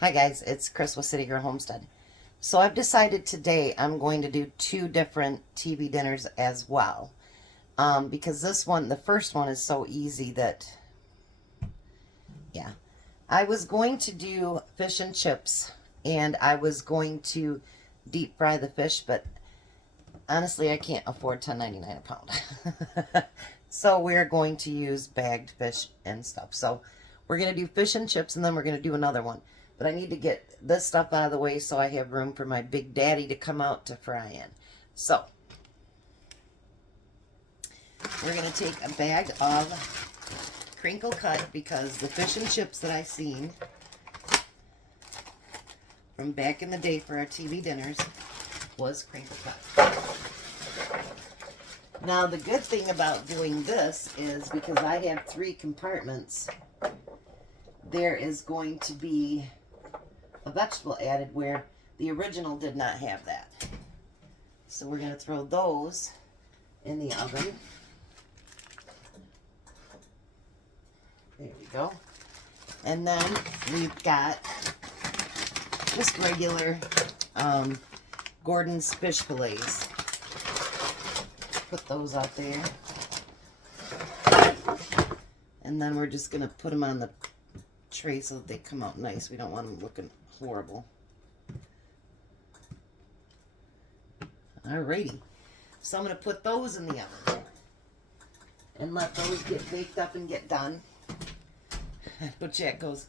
Hi guys, it's Chris with Citygirlhomestead. So I've decided today I'm going to do two different TV dinners as well. Because this one, the first one is so easy that, yeah. I was going to do fish and chips and I was going to deep fry the fish, but honestly I can't afford $10.99 a pound. So we're going to use bagged fish and stuff. So we're going to do fish and chips and then we're going to do another one. But I need to get this stuff out of the way so I have room for my Big Daddy to come out to fry in. So, we're going to take a bag of crinkle cut because the fish and chips that I seen from back in the day for our TV dinners was crinkle cut. Now, the good thing about doing this is because I have 3 compartments, there is going to be a vegetable added where the original did not have that. So we're going to throw those in the oven. There we go. And then we've got just regular Gordon's fish fillets. Put those out there. And then we're just going to put them on the tray so that they come out nice. We don't want them looking horrible. Alrighty. So I'm going to put those in the oven and let those get baked up and get done. But Jack goes,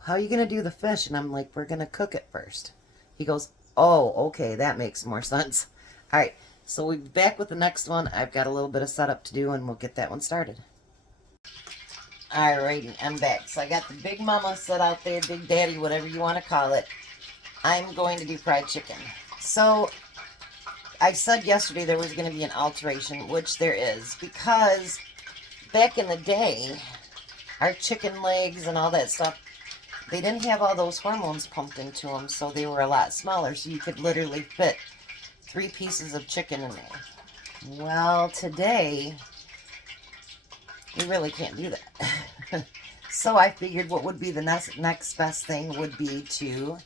how are you going to do the fish? And I'm like, we're going to cook it first. He goes, oh, okay, that makes more sense. Alright, so we'll be back with the next one. I've got a little bit of setup to do and we'll get that one started. Alrighty, I'm back. So I got the Big Mama set out there, Big Daddy, whatever you want to call it. I'm going to do fried chicken. So I said yesterday there was going to be an alteration, which there is, because back in the day, our chicken legs and all that stuff, they didn't have all those hormones pumped into them, so they were a lot smaller, so you could literally fit 3 pieces of chicken in there. Well, today, you really can't do that. So I figured what would be the next best thing would be to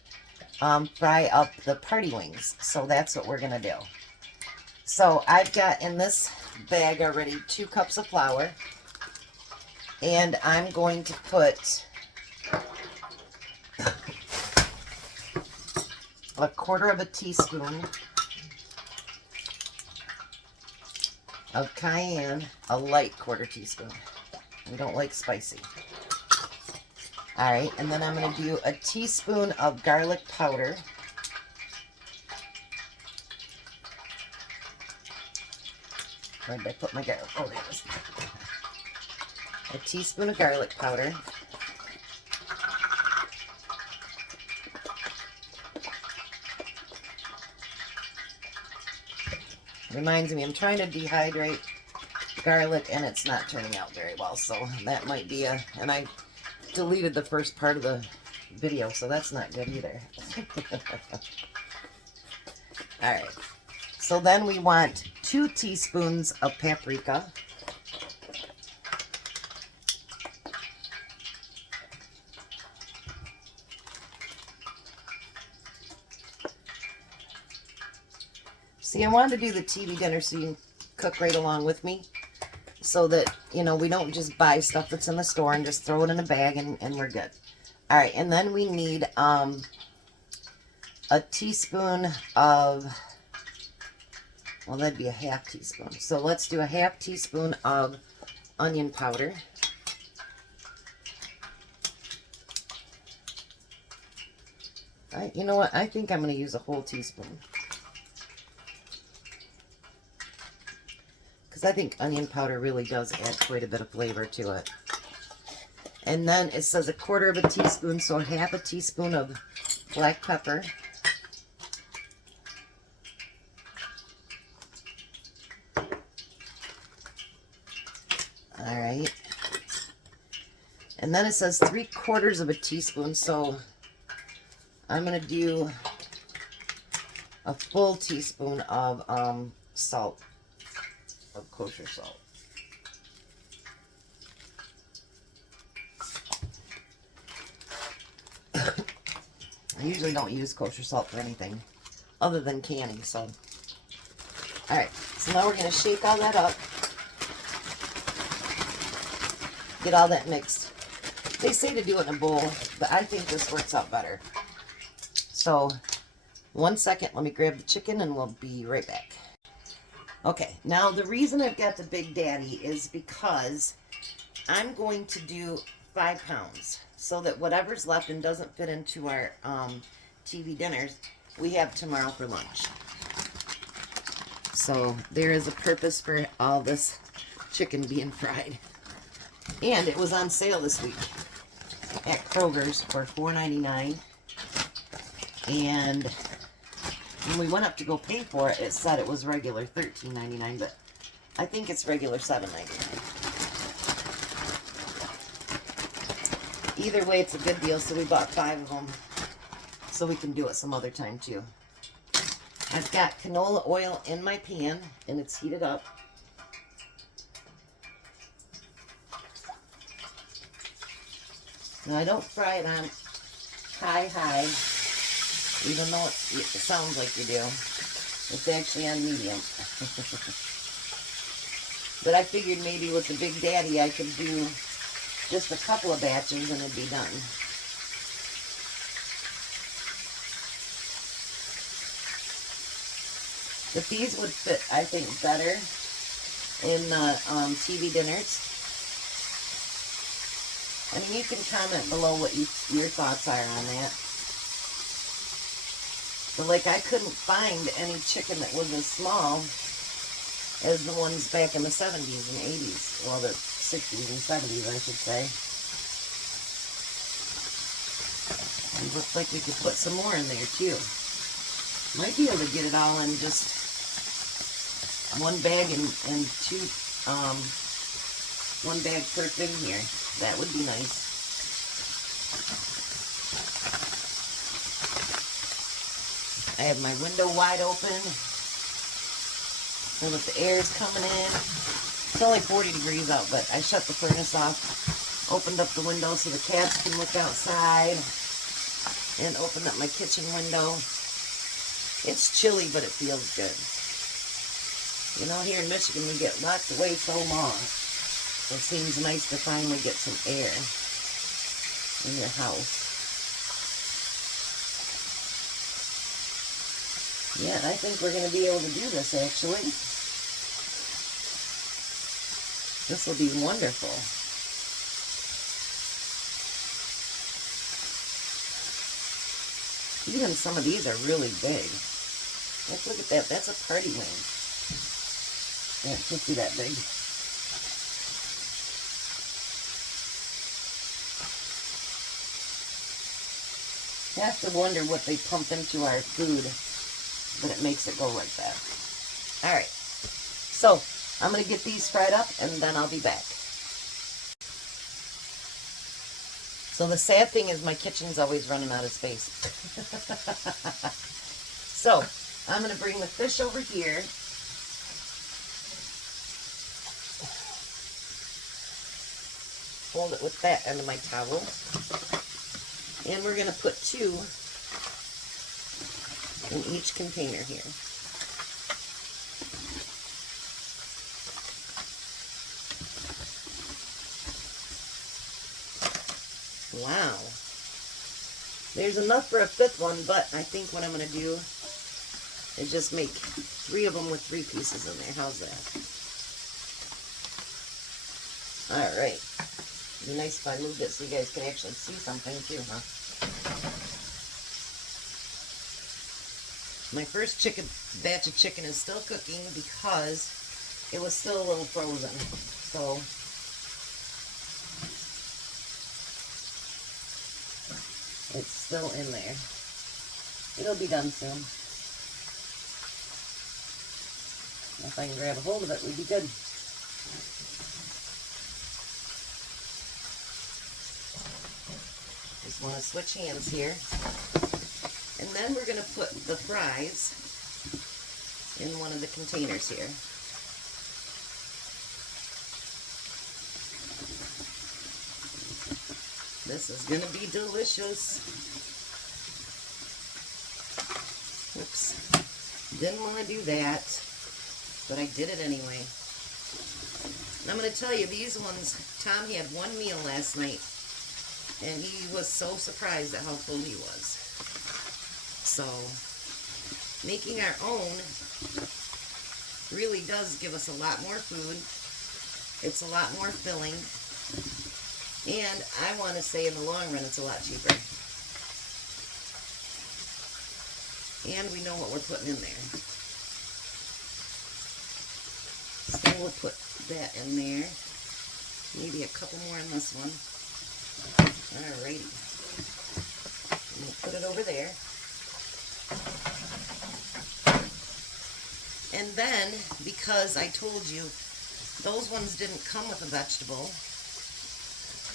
fry up the party wings. So that's what we're going to do. So I've got in this bag already 2 cups of flour. And I'm going to put a 1/4 teaspoon of cayenne, a light 1/4 teaspoon. We don't like spicy. Alright, and then I'm going to do a teaspoon of garlic powder. Where did I put my garlic? Oh, there it is. A teaspoon of garlic powder. Reminds me, I'm trying to dehydrate garlic and it's not turning out very well, so that might be and I deleted the first part of the video, so that's not good either. Alright, so then we want 2 teaspoons of paprika. See, I wanted to do the TV dinner so you can cook right along with me, so that, you know, we don't just buy stuff that's in the store and just throw it in a bag and we're good. Alright, and then we need a teaspoon of, well, that'd be a 1/2 teaspoon. So let's do a 1/2 teaspoon of onion powder. You know what? I think I'm going to use a whole teaspoon. Because I think onion powder really does add quite a bit of flavor to it. And then it says a 1/4 teaspoon, so 1/2 teaspoon of black pepper. Alright. And then it says 3/4 teaspoon, so I'm going to do a full teaspoon of salt. Of kosher salt. I usually don't use kosher salt for anything other than canning, so. Alright, so now we're going to shake all that up. Get all that mixed. They say to do it in a bowl, but I think this works out better. So, 1 second, let me grab the chicken and we'll be right back. Okay, now the reason I've got the Big Daddy is because I'm going to do 5 pounds so that whatever's left and doesn't fit into our TV dinners, we have tomorrow for lunch. So there is a purpose for all this chicken being fried. And it was on sale this week at Kroger's for $4.99. And when we went up to go pay for it, it said it was regular $13.99, but I think it's regular $7.99. Either way, it's a good deal, so we bought 5 of them so we can do it some other time too. I've got canola oil in my pan, and it's heated up. Now, I don't fry it on high, even though it sounds like you do. It's actually on medium. But I figured maybe with the Big Daddy I could do just a couple of batches and it'd be done. But these would fit, I think, better in TV dinners. I mean, you can comment below what your thoughts are on that. But, like, I couldn't find any chicken that was as small as the ones back in the 70s and 80s. Well, the 60s and 70s, I should say. It looks like we could put some more in there, too. Might be able to get it all in just one bag and two, one bag per thing here. That would be nice. I have my window wide open so that the air is coming in. It's only 40 degrees out, but I shut the furnace off, opened up the window so the cats can look outside, and opened up my kitchen window. It's chilly, but it feels good. You know, here in Michigan, we get locked away so long. It seems nice to finally get some air in your house. Yeah, I think we're going to be able to do this, actually. This will be wonderful. Even some of these are really big. Let's look at that. That's a party wing. Yeah, it can't be that big. You have to wonder what they pump into our food, but it makes it go like that. Alright, so I'm going to get these fried up and then I'll be back. So the sad thing is my kitchen's always running out of space. So I'm going to bring the fish over here. Hold it with that end of my towel. And we're going to put 2 in each container here. Wow. There's enough for a 5th one, but I think what I'm going to do is just make 3 of them with 3 pieces in there. How's that? Alright. It'd be nice if I moved it so you guys can actually see something too, huh? My first batch of chicken is still cooking because it was still a little frozen. So it's still in there. It'll be done soon. If I can grab a hold of it, we'd be good. Just want to switch hands here. And then we're going to put the fries in one of the containers here. This is going to be delicious. Oops. Didn't want to do that, but I did it anyway. And I'm going to tell you, these ones, Tom had one meal last night, and he was so surprised at how full he was. So, making our own really does give us a lot more food. It's a lot more filling. And I want to say in the long run, it's a lot cheaper. And we know what we're putting in there. So we'll put that in there. Maybe a couple more in this one. Alrighty. We'll put it over there. And then, because I told you those ones didn't come with a vegetable,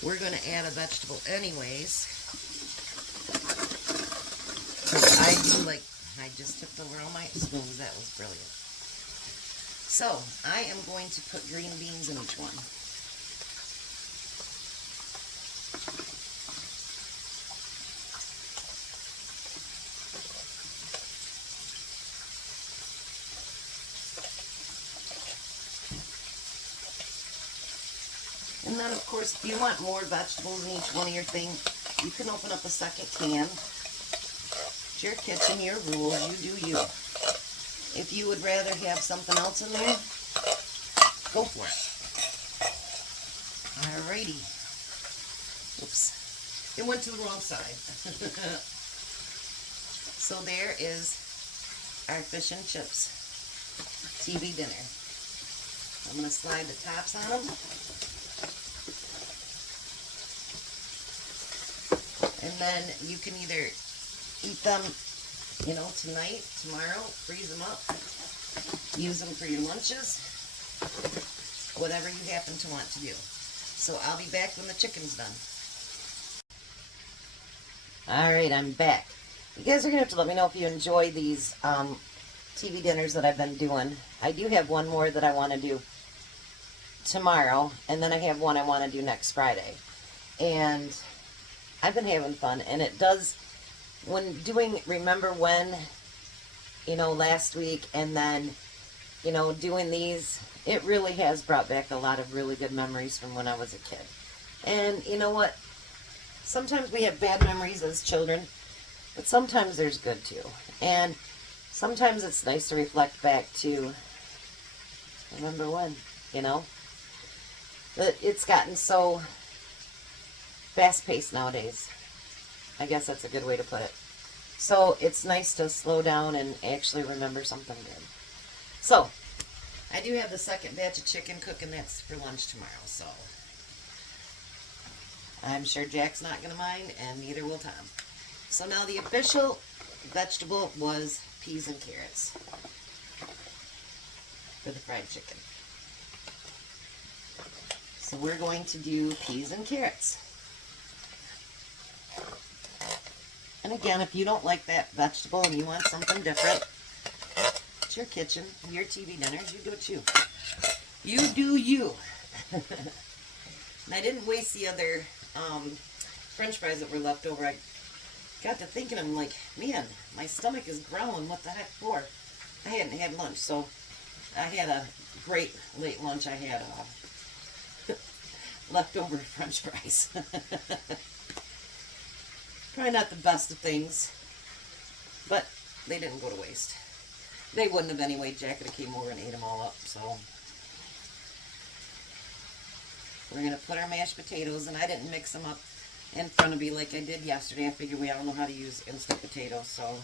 we're going to add a vegetable anyways. I do like, I just tipped over all my spoons. That was brilliant. So, I am going to put green beans in each one. And then, of course, if you want more vegetables in each one of your things, you can open up a second can. It's your kitchen, your rules, you do you. If you would rather have something else in there, go for it. Alrighty. Oops. It went to the wrong side. So there is our fish and chips TV dinner. I'm going to slide the tops on them. And then you can either eat them, you know, tonight, tomorrow, freeze them up, use them for your lunches, whatever you happen to want to do. So I'll be back when the chicken's done. Alright, I'm back. You guys are going to have to let me know if you enjoy these TV dinners that I've been doing. I do have one more that I want to do tomorrow, and then I have one I want to do next Friday. And I've been having fun, and it does, when doing, remember when, you know, last week, and then, you know, doing these, it really has brought back a lot of really good memories from when I was a kid. And you know what? Sometimes we have bad memories as children, but sometimes there's good too. And sometimes it's nice to reflect back to, remember when, you know? But it's gotten so fast-paced nowadays. I guess that's a good way to put it. So it's nice to slow down and actually remember something good. So, I do have the second batch of chicken cooking. That's for lunch tomorrow, so I'm sure Jack's not going to mind, and neither will Tom. So now the official vegetable was peas and carrots for the fried chicken. So we're going to do peas and carrots. And again, if you don't like that vegetable and you want something different, it's your kitchen, your TV dinners, you do it you. You do you. And I didn't waste the other French fries that were left over. I got to thinking, I'm like, man, my stomach is growling. What the heck for? I hadn't had lunch, so I had a great late lunch. I had leftover French fries. Probably not the best of things, but they didn't go to waste. They wouldn't have anyway. Jack would have came over and ate them all up, so we're going to put our mashed potatoes, and I didn't mix them up in front of me like I did yesterday. I figured we all know how to use instant potatoes, so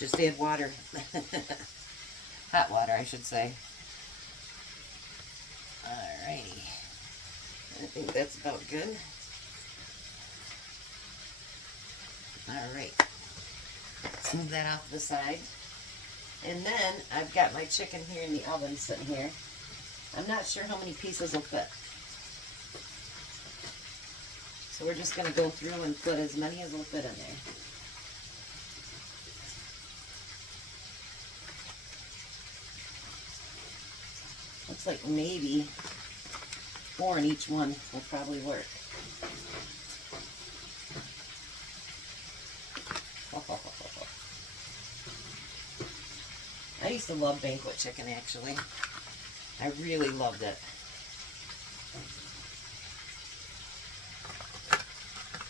just add water. Hot water, I should say. Alrighty. I think that's about good. Alright. Let's move that off to the side. And then I've got my chicken here in the oven sitting here. I'm not sure how many pieces will fit. So we're just going to go through and put as many as will fit in there. Looks like maybe 4 in each one will probably work. used to love banquet chicken, actually. I really loved it.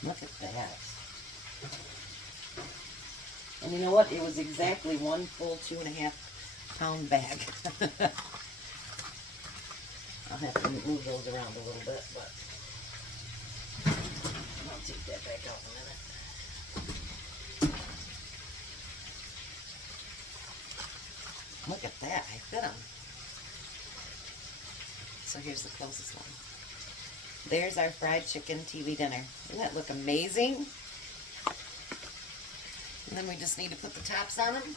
Look at that. And you know what? It was exactly one full 2.5 pound bag. I'll have to move those around a little bit, but I'll take that back out in a minute. Look at that, I fit them. So here's the closest one. There's our fried chicken TV dinner. Doesn't that look amazing? And then we just need to put the tops on them.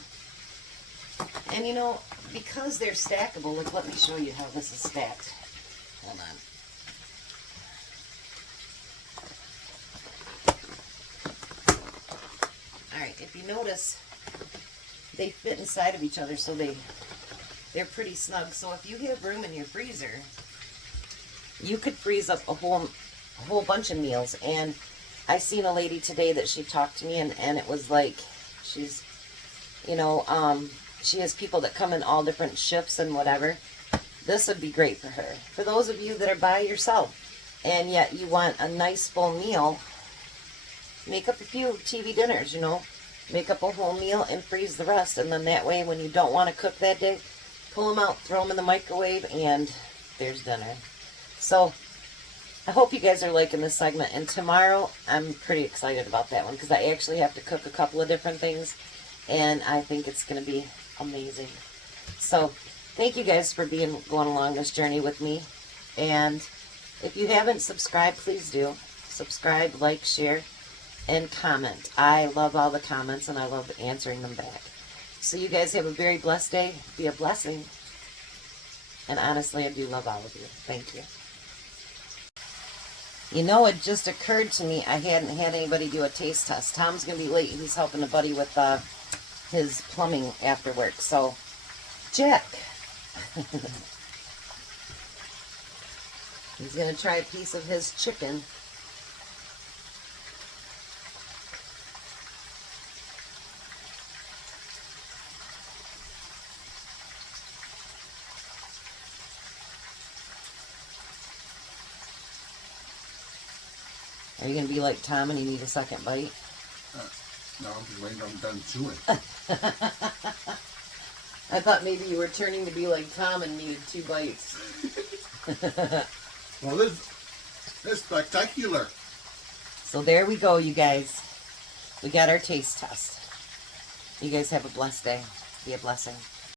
And you know, because they're stackable, like, let me show you how this is stacked. Hold on. Alright, if you notice, they fit inside of each other, so they're pretty snug. So if you have room in your freezer, you could freeze up a whole bunch of meals. And I seen a lady today that she talked to me, and it was like, she's, you know, she has people that come in all different shifts and whatever. This would be great for her. For those of you that are by yourself and yet you want a nice full meal, make up a few TV dinners, you know. Make up a whole meal and freeze the rest. And then that way, when you don't want to cook that day, pull them out, throw them in the microwave, and there's dinner. So I hope you guys are liking this segment. And tomorrow, I'm pretty excited about that one because I actually have to cook a couple of different things. And I think it's going to be amazing. So thank you guys for going along this journey with me. And if you haven't subscribed, please do. Subscribe, like, share, and comment. I love all the comments, and I love answering them back. So you guys have a very blessed day. Be a blessing. And honestly, I do love all of you. Thank you. You know, it just occurred to me I hadn't had anybody do a taste test. Tom's going to be late. He's helping a buddy with his plumbing after work. So, Jack. He's going to try a piece of his chicken. Are you going to be like Tom and you need a second bite? No, I'm just waiting. I'm done chewing. I thought maybe you were turning to be like Tom and needed 2 bites. Well, this is spectacular. So there we go, you guys. We got our taste test. You guys have a blessed day. Be a blessing.